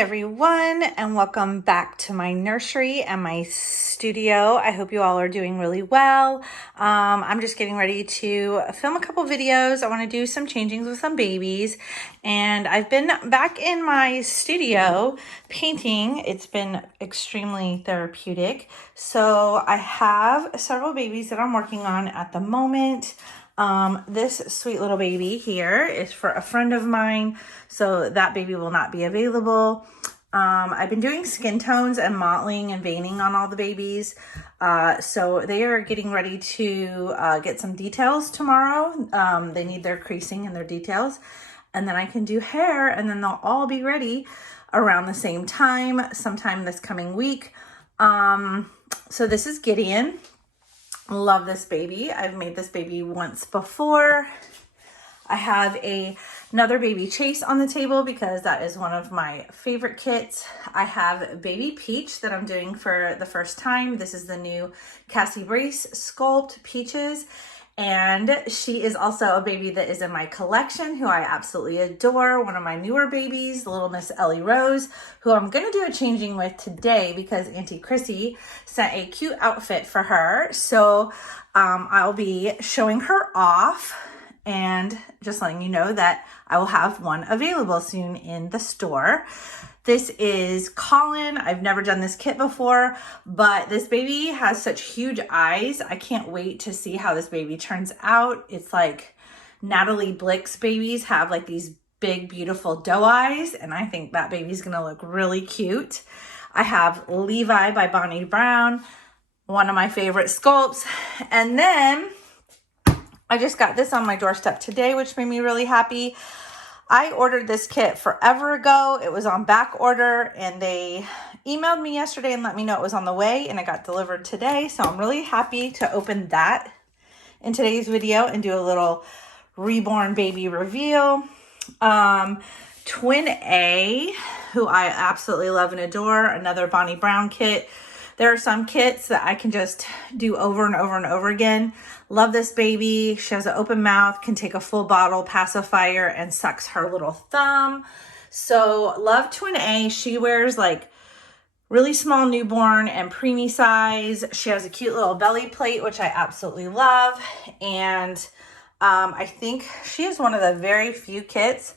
everyone, and welcome back to my nursery and my studio. I hope you all are doing really well. I'm just getting ready to film a couple videos. I want to do some changings with some babies, and I've been back in my studio painting. It's been extremely therapeutic. So I have several babies that I'm working on at the moment. This sweet little baby here is for a friend of mine, so that baby will not be available. I've been doing skin tones and mottling and veining on all the babies, so they are getting ready to get some details tomorrow. They need their creasing and their details, and then I can do hair, and then they'll all be ready around the same time, sometime this coming week. So this is Gideon. Love this baby. I've made this baby once before. I have another baby Chase on the table because that is one of my favorite kits. I have baby Peach that I'm doing for the first time. This is the new Cassie Brace Sculpt Peaches. And she is also a baby that is in my collection who I absolutely adore. One of my newer babies, little Miss Ellie Rose, who I'm going to do a changing with today because Auntie Chrissy sent a cute outfit for her. So I'll be showing her off and just letting you know that I will have one available soon in the store. This is Colin. I've never done this kit before, but this baby has such huge eyes. I can't wait to see how this baby turns out. It's like Natalie Blick's babies have like these big, beautiful doe eyes, and I think that baby's gonna look really cute. I have Levi by Bonnie Brown, one of my favorite sculpts. And then I just got this on my doorstep today, which made me really happy. I ordered this kit forever ago. It was on back order, and they emailed me yesterday and let me know it was on the way, and it got delivered today. So I'm really happy to open that in today's video and do a little Reborn baby reveal. Twin A, who I absolutely love and adore, another Bonnie Brown kit. There are some kits that I can just do over and over and over again. Love this baby. She has an open mouth, can take a full bottle pacifier, and sucks her little thumb. So love Twin A. She wears like really small newborn and preemie size. She has a cute little belly plate, which I absolutely love. And I think she is one of the very few kits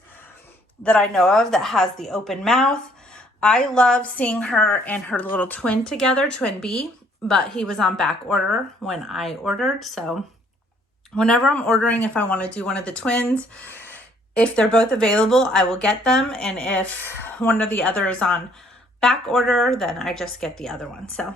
that I know of that has the open mouth. I love seeing her and her little twin together, Twin B, but he was on back order when I ordered. So whenever I'm ordering, if I want to do one of the twins, if they're both available, I will get them. And if one or the other is on back order, then I just get the other one. So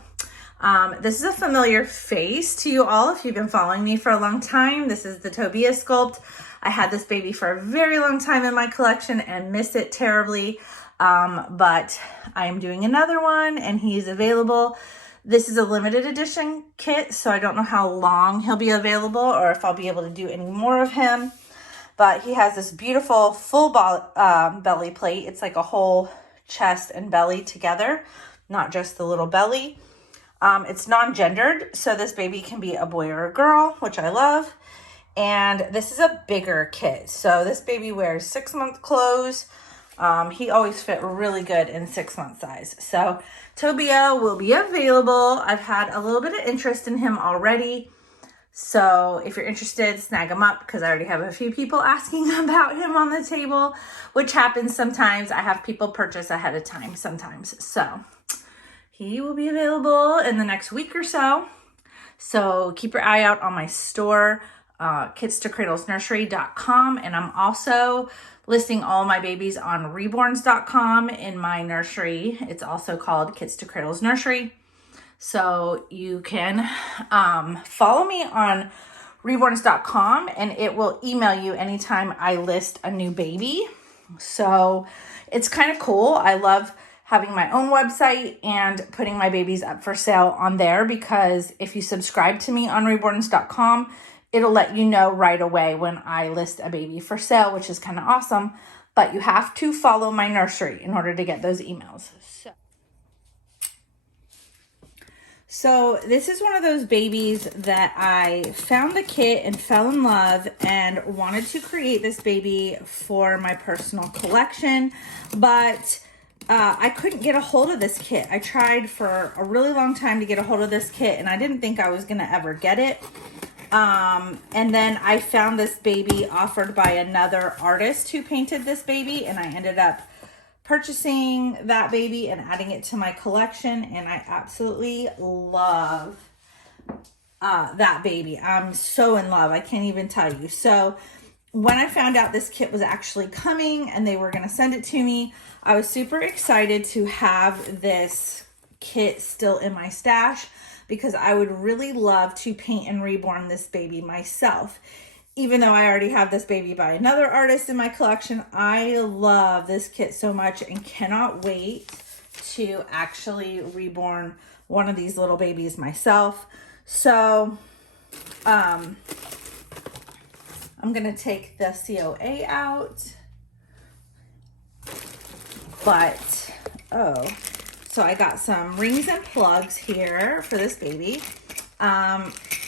this is a familiar face to you all if you've been following me for a long time. This is the Tobias sculpt. I had this baby for a very long time in my collection and miss it terribly. But I am doing another one and he's available. This is a limited edition kit, so I don't know how long he'll be available or if I'll be able to do any more of him. But he has this beautiful full belly plate. It's like a whole chest and belly together, not just the little belly. It's non-gendered, so this baby can be a boy or a girl, which I love. And this is a bigger kit. So this baby wears 6-month clothes. He always fit really good in 6-month size. So Tobia will be available. I've had a little bit of interest in him already. So if you're interested, snag him up because I already have a few people asking about him on the table, which happens sometimes. I have people purchase ahead of time sometimes. So he will be available in the next week or so. So keep your eye out on my store, kitstokradlesnursery.com. And I'm also listing all my babies on Reborns.com in my nursery. It's also called Kits to Kradles Nursery. So you can follow me on Reborns.com and it will email you anytime I list a new baby. So it's kind of cool. I love having my own website and putting my babies up for sale on there because if you subscribe to me on Reborns.com, it'll let you know right away when I list a baby for sale, which is kind of awesome. But you have to follow my nursery in order to get those emails. So this is one of those babies that I found the kit and fell in love and wanted to create this baby for my personal collection. But I couldn't get a hold of this kit. I tried for a really long time to get a hold of this kit, and I didn't think I was going to ever get it. And then I found this baby offered by another artist who painted this baby, and I ended up purchasing that baby and adding it to my collection, and I absolutely love that baby. I'm so in love. I can't even tell you. So when I found out this kit was actually coming and they were going to send it to me, I was super excited to have this kit still in my stash because I would really love to paint and reborn this baby myself. Even though I already have this baby by another artist in my collection, I love this kit so much and cannot wait to actually reborn one of these little babies myself. So, I'm going to take the COA out, but, so I got some rings and plugs here for this baby.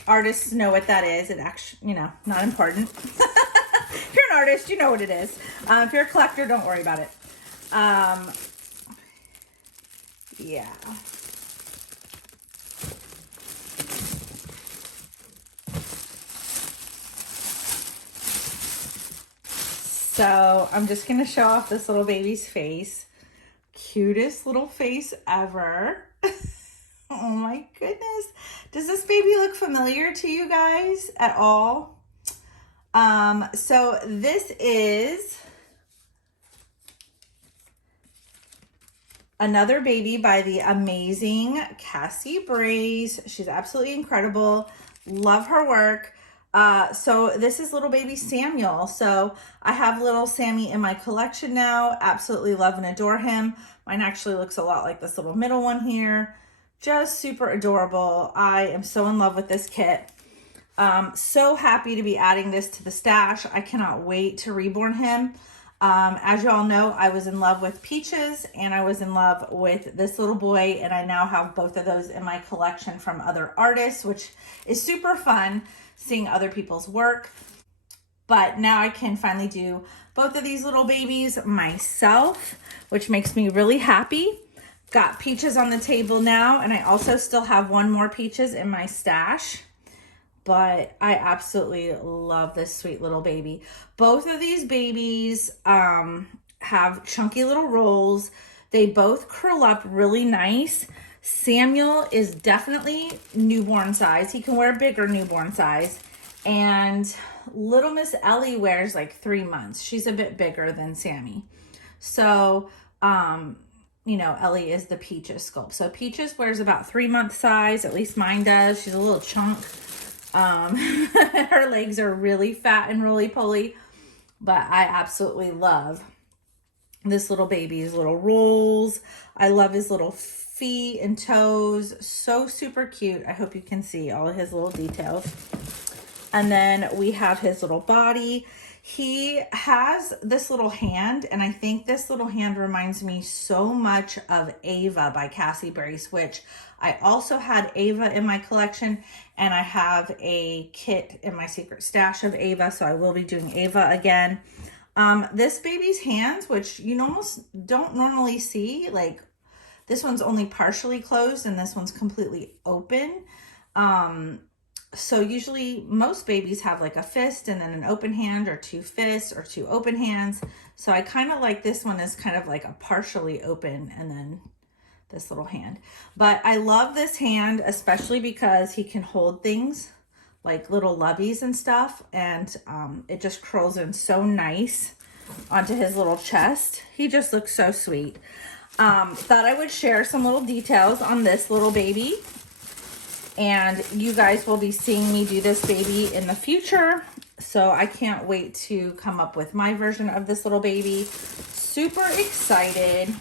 Artists know what that is. It actually, not important. If you're an artist, you know what it is. If you're a collector, don't worry about it. Yeah. So I'm just going to show off this little baby's face. Cutest little face ever. Oh my goodness. Does this baby look familiar to you guys at all? So this is another baby by the amazing Cassie. She's absolutely incredible. Love her work. So this is little baby Samuel. So I have little Sammy in my collection now. Absolutely love and adore him. Mine actually looks a lot like this little middle one here. Just super adorable. I am so in love with this kit. So happy to be adding this to the stash. I cannot wait to reborn him. As you all know, I was in love with Peaches and I was in love with this little boy, and I now have both of those in my collection from other artists, which is super fun seeing other people's work. But now I can finally do both of these little babies myself, which makes me really happy. Got Peaches on the table now, and I also still have one more Peaches in my stash. But I absolutely love this sweet little baby. Both of these babies have chunky little rolls. They both curl up really nice. Samuel is definitely newborn size. He can wear bigger newborn size. And little Miss Ellie wears like 3 months. She's a bit bigger than Sammy. So, Ellie is the Peaches sculpt. So Peaches wears about 3-month size. At least mine does. She's a little chunk. Her legs are really fat and roly-poly. But I absolutely love this little baby's little rolls. I love his little feet and toes. So super cute. I hope you can see all of his little details. And then we have his little body. He has this little hand, and I think this little hand reminds me so much of Ava by Cassie, which I also had Ava in my collection, and I have a kit in my secret stash of Ava, so I will be doing Ava again. This baby's hands, which you almost don't normally see, like this one's only partially closed and this one's completely open. So usually most babies have like a fist and then an open hand, or 2 fists or 2 open hands. So I kind of like this one as kind of like a partially open and then this little hand. But I love this hand, especially because he can hold things like little lubbies and stuff. And it just curls in so nice onto his little chest. He just looks so sweet. Thought I would share some little details on this little baby. And you guys will be seeing me do this baby in the future. So I can't wait to come up with my version of this little baby. Super excited.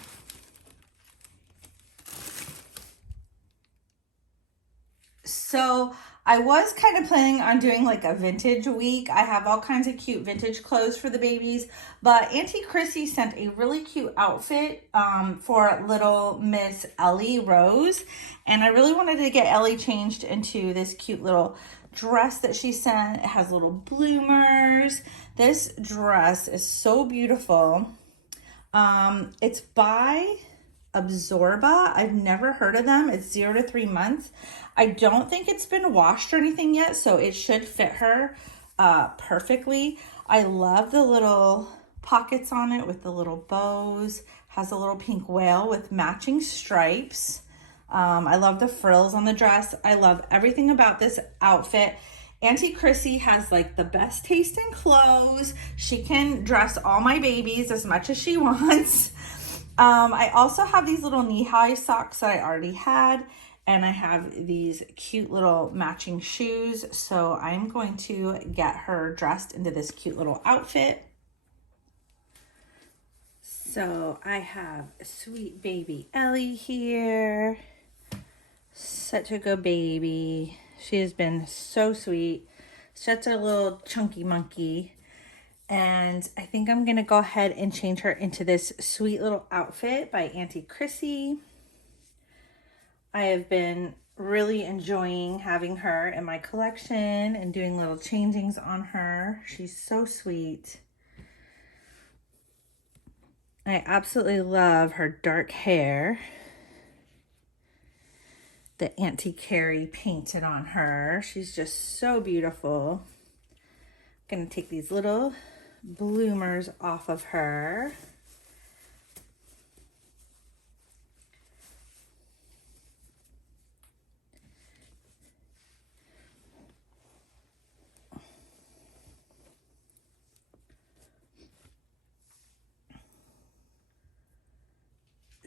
So I was kind of planning on doing like a vintage week. I have all kinds of cute vintage clothes for the babies, but Auntie Chrissy sent a really cute outfit for little Miss Ellie Rose. And I really wanted to get Ellie changed into this cute little dress that she sent. It has little bloomers. This dress is so beautiful. It's by Absorba. I've never heard of them. It's 0 to 3 months. I don't think it's been washed or anything yet, so it should fit her perfectly. I love the little pockets on it with the little bows. Has a little pink whale with matching stripes. I love the frills on the dress. I love everything about this outfit. Auntie Chrissy has like the best taste in clothes. She can dress all my babies as much as she wants. I also have these little knee-high socks that I already had, and I have these cute little matching shoes. So I'm going to get her dressed into this cute little outfit. So I have sweet baby Ellie here. Such a good baby. She has been so sweet. Such a little chunky monkey. And I think I'm going to go ahead and change her into this sweet little outfit by Auntie Chrissy. I have been really enjoying having her in my collection and doing little changings on her. She's so sweet. I absolutely love her dark hair that Auntie Carrie painted on her. She's just so beautiful. I'm gonna take these little bloomers off of her.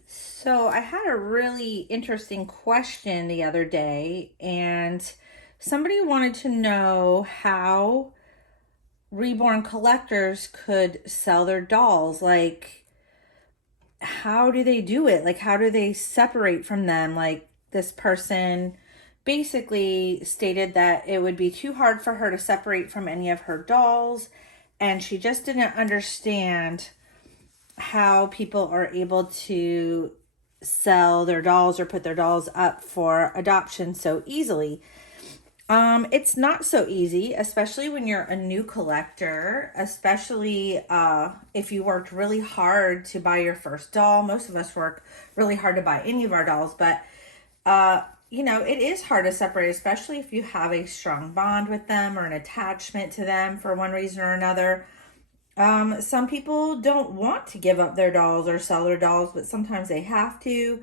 So I had a really interesting question the other day, and somebody wanted to know how Reborn collectors could sell their dolls. Like, how do they do it? Like, how do they separate from them? Like, this person basically stated that it would be too hard for her to separate from any of her dolls, and she just didn't understand how people are able to sell their dolls or put their dolls up for adoption so easily. It's not so easy, especially when you're a new collector, especially if you worked really hard to buy your first doll. Most of us work really hard to buy any of our dolls, but you know, it is hard to separate, especially if you have a strong bond with them or an attachment to them for one reason or another. Some people don't want to give up their dolls or sell their dolls, but sometimes they have to.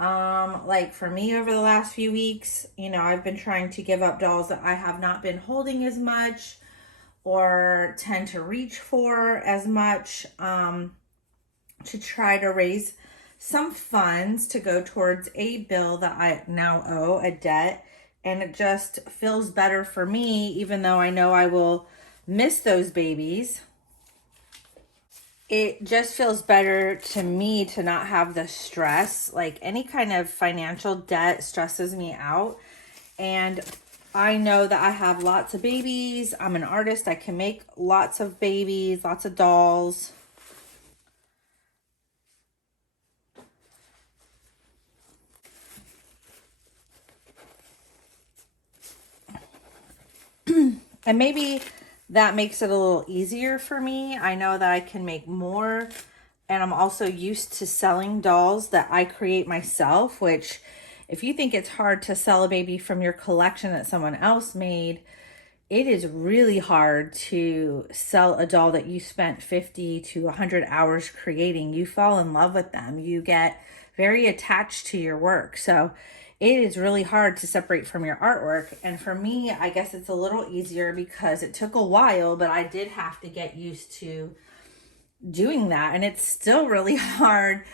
Like for me over the last few weeks, you know, I've been trying to give up dolls that I have not been holding as much or tend to reach for as much, to try to raise some funds to go towards a bill that I now owe, a debt. And it just feels better for me, even though I know I will miss those babies. It just feels better to me to not have the stress. Like any kind of financial debt stresses me out. And I know that I have lots of babies. I'm an artist. I can make lots of babies, lots of dolls. And maybe that makes it a little easier for me. I know that I can make more, and I'm also used to selling dolls that I create myself, which if you think it's hard to sell a baby from your collection that someone else made, it is really hard to sell a doll that you spent 50 to 100 hours creating. You fall in love with them. You get very attached to your work. So it is really hard to separate from your artwork. And for me, I guess it's a little easier because it took a while, but I did have to get used to doing that. And it's still really hard.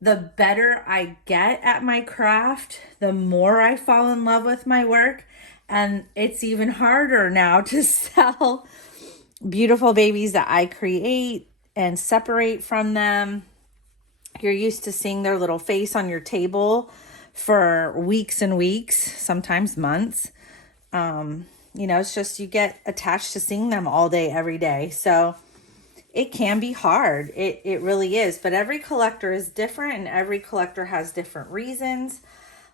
The better I get at my craft, the more I fall in love with my work. And it's even harder now to sell beautiful babies that I create and separate from them. You're used to seeing their little face on your table for weeks and weeks, sometimes months. You know, it's just you get attached to seeing them all day, every day. So it can be hard. It really is. But every collector is different, and every collector has different reasons.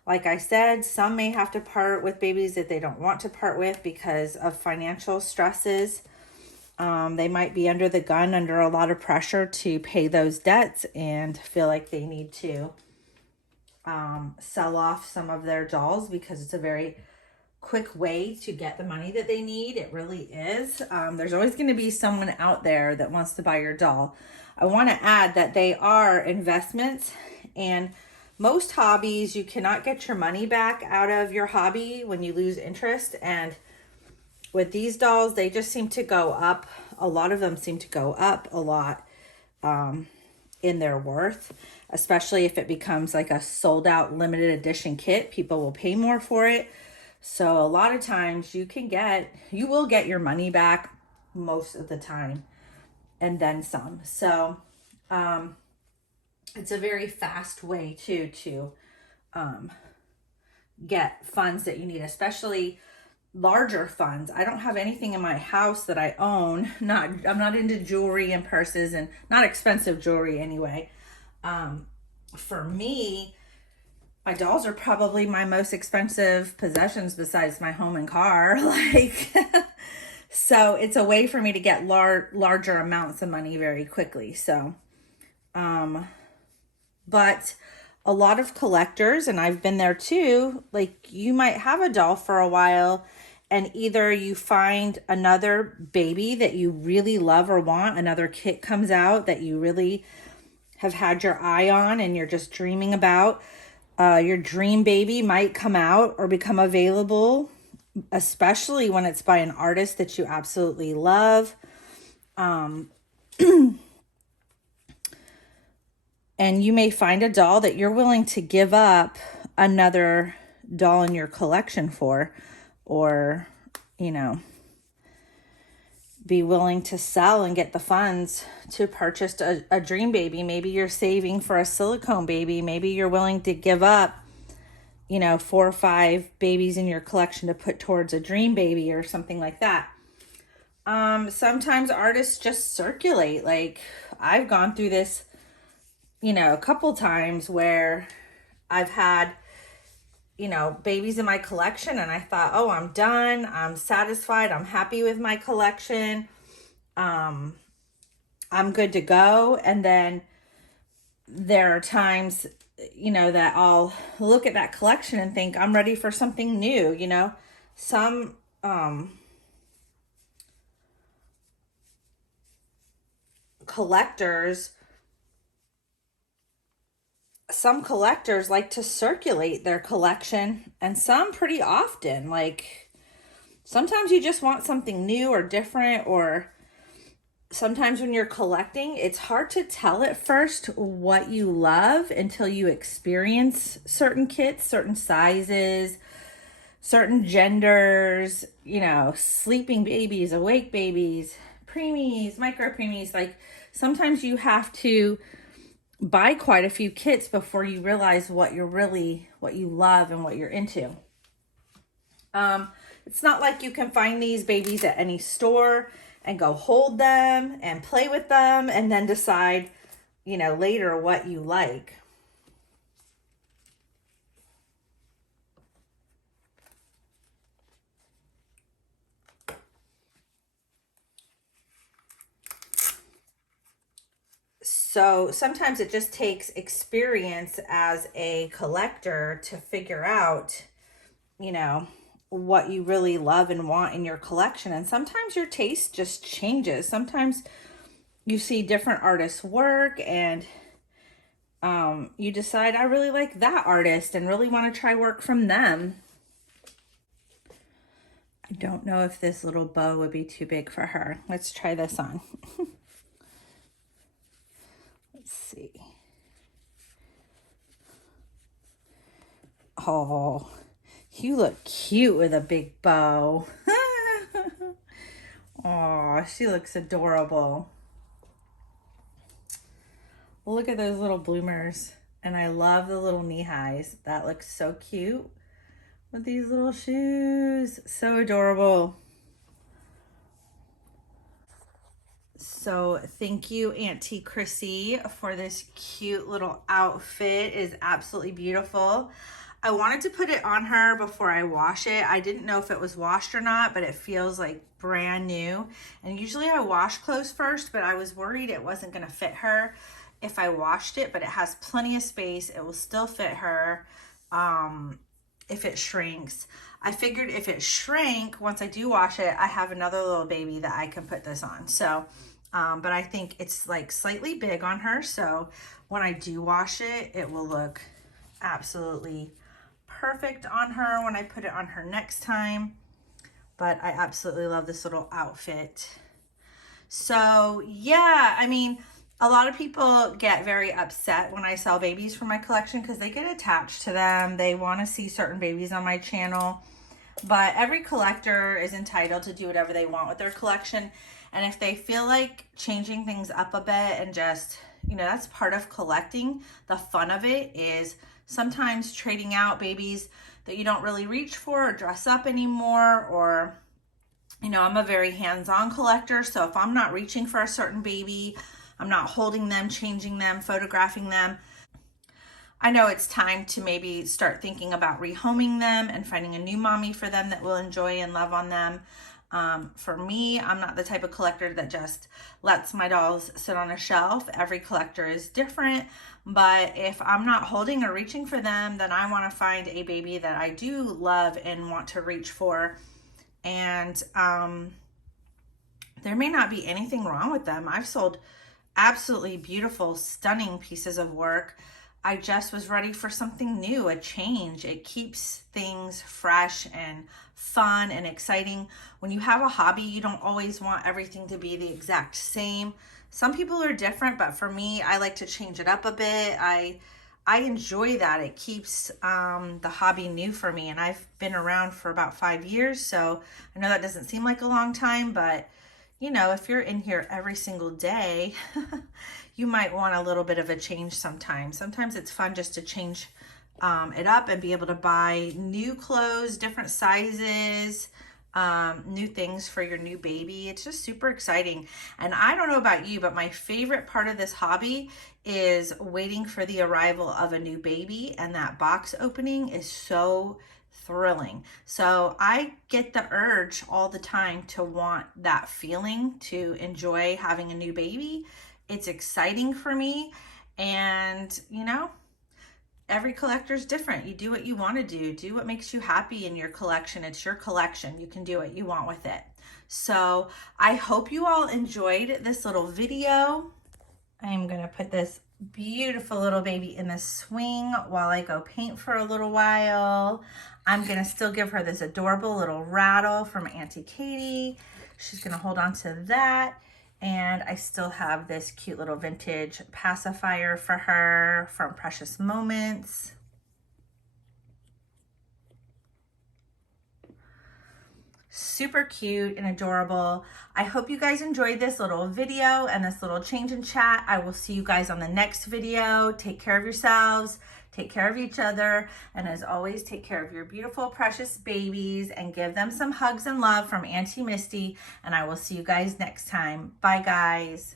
Like I said, some may have to part with babies that they don't want to part with because of financial stresses. They might be under the gun, under a lot of pressure to pay those debts and feel like they need to sell off some of their dolls because it's a very quick way to get the money that they need. It really is. There's always going to be someone out there that wants to buy your doll. I want to add that they are investments, and most hobbies, you cannot get your money back out of your hobby when you lose interest. And with these dolls, they just seem to go up. A lot of them seem to go up a lot in their worth, especially if it becomes like a sold out limited edition kit. People will pay more for it. So a lot of times you will get your money back most of the time and then some. So it's a very fast way to get funds that you need, especially larger funds. I don't have anything in my house that I own. I'm not into jewelry and purses, and not expensive jewelry anyway. For me, my dolls are probably my most expensive possessions besides my home and car. So it's a way for me to get larger amounts of money very quickly. So, but a lot of collectors, and I've been there too, like you might have a doll for a while and either you find another baby that you really love or want, another kit comes out that you really have had your eye on and you're just dreaming about. Your dream baby might come out or become available, especially when it's by an artist that you absolutely love. And you may find a doll that you're willing to give up another doll in your collection for, or, be willing to sell and get the funds to purchase a dream baby. Maybe you're saving for a silicone baby. Maybe you're willing to give up, 4 or 5 babies in your collection to put towards a dream baby or something like that. Sometimes artists just circulate. Like I've gone through this, a couple times where I've had, babies in my collection and I thought, oh, I'm done. I'm satisfied. I'm happy with my collection. I'm good to go. And then there are times, that I'll look at that collection and think I'm ready for something new. Some, collectors like to circulate their collection, and some pretty often. Like sometimes you just want something new or different, or sometimes when you're collecting, it's hard to tell at first what you love until you experience certain kits, certain sizes, certain genders, sleeping babies, awake babies, preemies, micro preemies. Like sometimes you have to buy quite a few kits before you realize what you love and what you're into. It's not like you can find these babies at any store and go hold them and play with them and then decide, later what you like. So sometimes it just takes experience as a collector to figure out, what you really love and want in your collection. And sometimes your taste just changes. Sometimes you see different artists' work and you decide, I really like that artist and really want to try work from them. I don't know if this little bow would be too big for her. Let's try this on. Let's see. Oh, you look cute with a big bow. Oh, she looks adorable. Look at those little bloomers. And I love the little knee highs. That looks so cute with these little shoes. So adorable. So thank you, Auntie Chrissy, for this cute little outfit. It is absolutely beautiful. I wanted to put it on her before I wash it. I didn't know if it was washed or not, but it feels like brand new. And usually I wash clothes first, but I was worried it wasn't going to fit her. if I washed it, but it has plenty of space. It will still fit her if it shrinks. I figured if it shrank, once I do wash it, I have another little baby that I can put this on. So, but I think it's like slightly big on her. So when I do wash it, it will look absolutely perfect on her when I put it on her next time. But I absolutely love this little outfit. So yeah, I mean, a lot of people get very upset when I sell babies from my collection because they get attached to them. They want to see certain babies on my channel. But every collector is entitled to do whatever they want with their collection. And if they feel like changing things up a bit and just, you know, that's part of collecting. The fun of it is sometimes trading out babies that you don't really reach for or dress up anymore, or, you know, I'm a very hands-on collector. So if I'm not reaching for a certain baby, I'm not holding them, changing them, photographing them, I know it's time to maybe start thinking about rehoming them and finding a new mommy for them that will enjoy and love on them. For me, I'm not the type of collector that just lets my dolls sit on a shelf. Every collector is different, but if I'm not holding or reaching for them, then I want to find a baby that I do love and want to reach for. And there may not be anything wrong with them. I've sold absolutely beautiful, stunning pieces of work. I just was ready for something new, a change. It keeps things fresh and fun and exciting. When you have a hobby, you don't always want everything to be the exact same. Some people are different, but for me, I like to change it up a bit. I enjoy that. It keeps the hobby new for me, and I've been around for about 5 years, so I know that doesn't seem like a long time, but you know, if you're in here every single day, you might want a little bit of a change sometimes. Sometimes it's fun just to change it up and be able to buy new clothes, different sizes, new things for your new baby. It's just super exciting. And I don't know about you, but my favorite part of this hobby is waiting for the arrival of a new baby, and that box opening is so thrilling. So I get the urge all the time to want that feeling, to enjoy having a new baby. It's exciting for me, and you know, every collector is different. You do what you want to do what makes you happy in your collection. It's your collection. You can do what you want with it. So I hope you all enjoyed this little video. I'm gonna put this beautiful little baby in the swing while I go paint for a little while. I'm gonna still give her this adorable little rattle from Auntie Katie. She's gonna hold on to that. And I still have this cute little vintage pacifier for her from Precious Moments. Super cute and adorable. I hope you guys enjoyed this little video and this little change in chat. I will see you guys on the next video. Take care of yourselves, take care of each other, and as always, take care of your beautiful, precious babies and give them some hugs and love from Auntie Misty, and I will see you guys next time. Bye, guys.